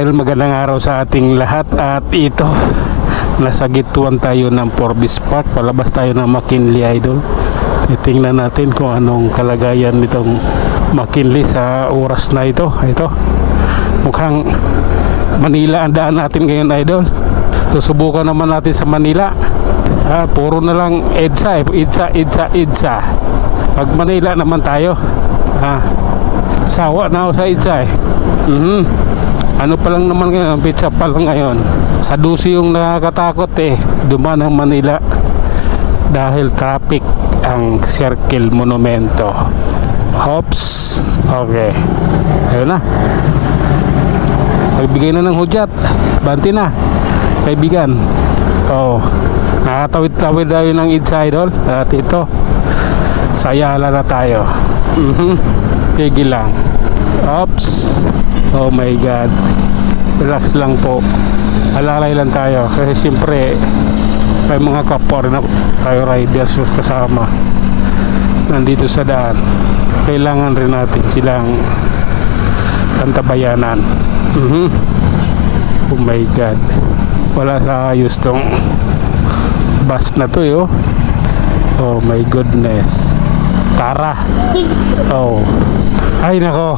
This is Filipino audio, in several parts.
mga idol, magandang araw sa ating lahat. At ito, nasa gituan tayo ng Forbes Park. Palabas tayo ng McKinley, idol. Titingnan natin kung anong kalagayan nitong McKinley sa oras na ito. Ito, mukhang Manila ang daan natin ngayon, idol. Susubukan naman natin sa Manila. Puro na lang EDSA, EDSA. Pag Manila naman tayo, sawa na ako sa EDSA eh. Ano pa lang naman ngayon, pizza pa lang ngayon. Sa Dusi yung nakakatakot eh, dumaan ng Manila dahil traffic ang Circle Monumento. Hops. Okay, ayun na, magbigay na ng hudyat. Banti na, kaibigan. Nakatawid-tawid tayo ng EDSA, idol. At ito, sa Ayala na tayo. Sige lang. Oops. Oh my God. Relax lang po. Alalay lang tayo. Kasi siyempre may mga kapwa rin tayo riders kasama nandito sa daan. Kailangan rin natin silang pantabayanan. Oh my God. Wala sa ayos tong bus na to yo. Oh my goodness. Tara. Oh. Ay nako,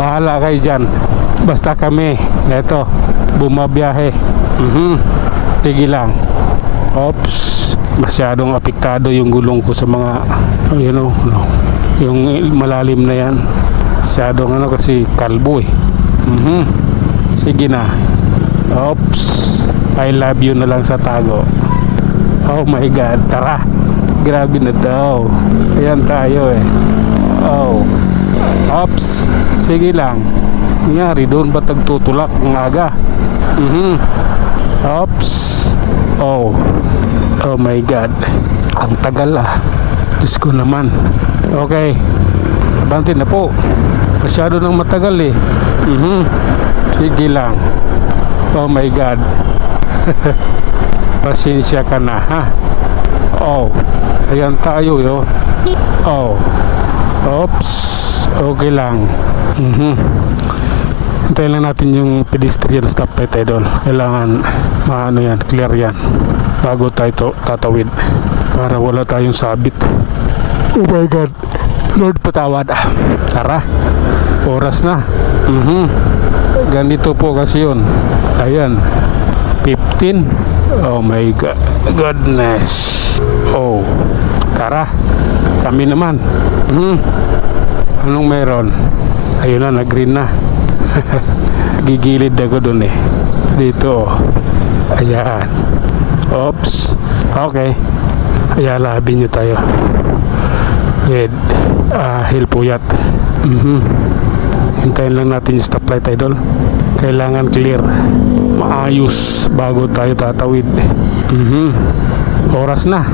bahala kayo dyan. Basta kami, eto, bumabiyahe. Sige lang. Oops, masyadong apektado yung gulong ko sa mga, yung malalim na yan. Masyadong kasi kalbo eh. Sige na. Oops, I love you na lang sa tago. Oh my God, tara. Grabe na daw. Ayan tayo eh. Oh. Oops, sige lang. Nangyari doon ba tagtutulak ng aga? Oops. Oh my God, ang tagal Diyos ko naman. Okay, bantin na po. Masyado nang matagal eh. Sige lang. Oh my God. Pasensya ka na ha. Ayan tayo yo. Oops. Okay lang. Hintayin lang natin yung pedestrian stoplight, idol. Kailangan yan, clear yan bago tayo tatawid para wala tayong sabit. Oh my God, Lord patawad. Tara, oras na. Ganito po kasi yun. Ayan, 15. Oh my God, goodness. Tara, kami naman. Anong meron? Ayun na, nag-green na. Gigilid ako dun eh. Dito. Ayan. Oops. Okay. Ayala, Avenue tayo. With Hilpuyat. Hintayin lang natin yung stoplight, idol. Kailangan clear, maayos bago tayo tatawid. Oras na.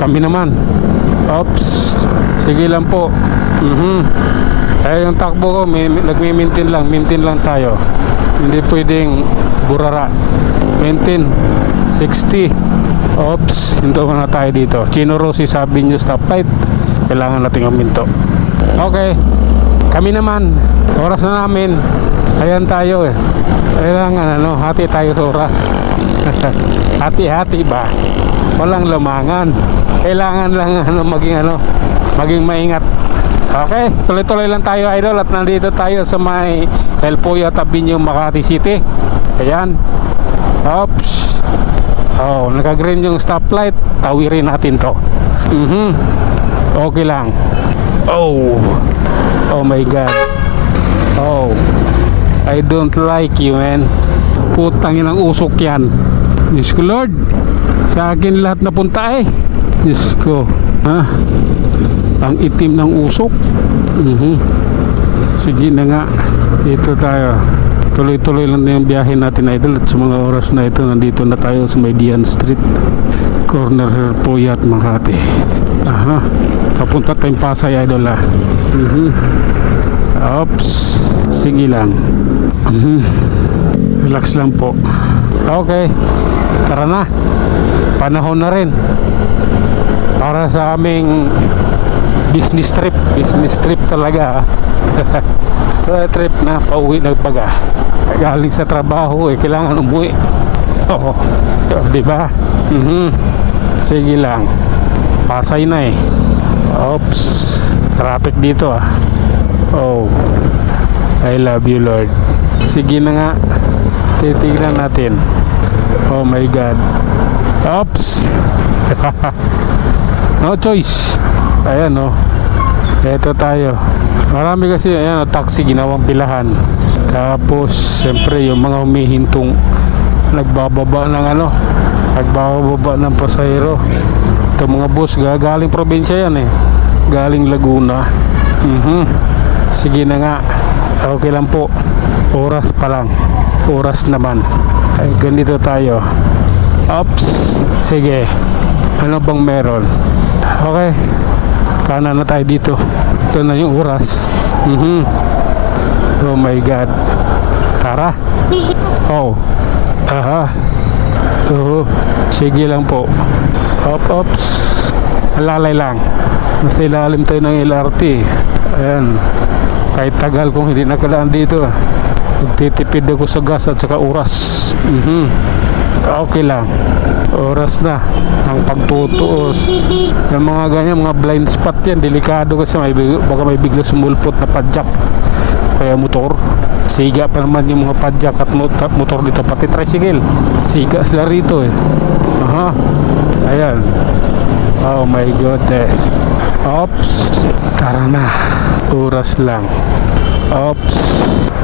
Kami naman. Oops. Sige lang po. Yung takbo ko, nagmi-maintain lang tayo. Hindi pwedeng burara. Maintain 60. Oops, hinto na tayo dito. Chino Rossi sabi nyo stoplight, kailangan natin uminto. Okay, kami naman, oras na namin. Ayan tayo eh. Kailangan hati tayo sa oras. Hati-hati ba? Walang lamangan. Kailangan lang maging maingat. Okay, tuloy-tuloy lang tayo, idol. At nandito tayo sa may Hilpuyat Avenue, Makati City. Ayan. Oops. Naka-green yung stoplight. Tawirin natin to. Okay lang. Oh my God. I don't like you, man. Putang inang usok yan. Diyos ko, Lord. Sa akin lahat napunta eh. Diyos ko. Ang itim ng usok. Sige na nga. Dito tayo. Tuloy-tuloy lang na yung biyahe natin, idol. At sa mga oras na ito, nandito na tayo sa Median Street, corner Hilpuyat, Makati. Papunta tayong Pasay, idol Oops. Sige lang. Relax lang po. Okay, tara na. Panahon na rin para sa aming business trip talaga. Trip na pauwi ng Baga. Galing sa trabaho eh, kailangan umuwi. Oo. Di ba? Sige lang. Pasay na eh. Oops. Traffic dito ah. Oh. I love you, Lord. Sige na nga. Titignan natin. Oh my God. Oops. No choice. Ayan oh. Eto tayo. Marami kasi ayan, taxi ginawang pilahan. Tapos siyempre yung mga humihintong nagbababa ng pasahero. Ito mga bus galing probinsya yan eh, galing Laguna. Sige na nga, okay lang po, oras pa lang, oras naman. Ay, ganito tayo. Oops. Sige, ano bang meron? Okay, kanan na tayo dito. Ito na yung oras. Oh my God. Tara. Oh. Aha. Sige lang po. Ops. Alalay lang. Nasa ilalim tayo ng LRT. Ayan. Kahit tagal kong hindi nakadaan dito, nagtitipid ako sa gas at saka oras. Okay lang. Oras na ang pagtutuos. Yung mga ganyan, mga blind spot yan, delikado kasi baka may bigla sumulpot na padjak kaya motor. Siga pa naman yung mga padjak at motor dito, pati tricycle siga sila rito eh. Ayan. Oh my goodness. Oops. Tara na, oras lang. Oops.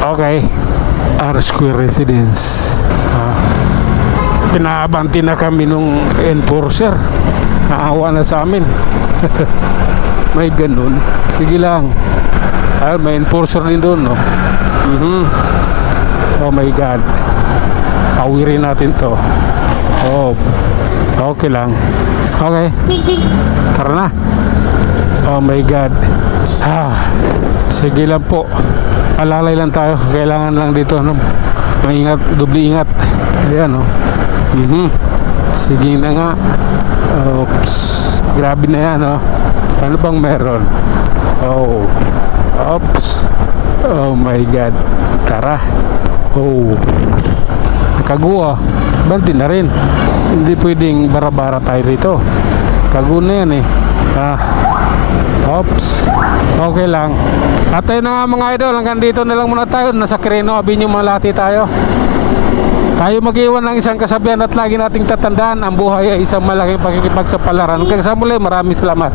Okay, R Square Residence. Pinaabanti na kami nung enforcer, naawa na sa amin. May ganun. Sige lang. Ayun, may enforcer din doon, no? Oh my God. Tawirin natin to. Oh, okay lang. Okay, tara na. Oh my God. Sige lang po, alalay lang tayo. Kailangan lang dito, no? Maingat, dubli ingat. Ayan, no? Sige na nga. Oops. Grabe na yan, oh. Ano bang meron? Oh. Oops. Oh my God. Tara. Oh. Nakagua. Banti na rin. Hindi pwedeng bara-bara tayo rito. Kago na yan eh. Oops. Okay lang. At ayun na nga mga idol, hanggang dito na lang muna tayo. Nasa Quirino Avenue Malati tayo. Tayo mag-iwan ng isang kasabihan at lagi nating tatandaan, ang buhay ay isang malaking pakikipagsapalaran. Hanggang sa muli, maraming salamat.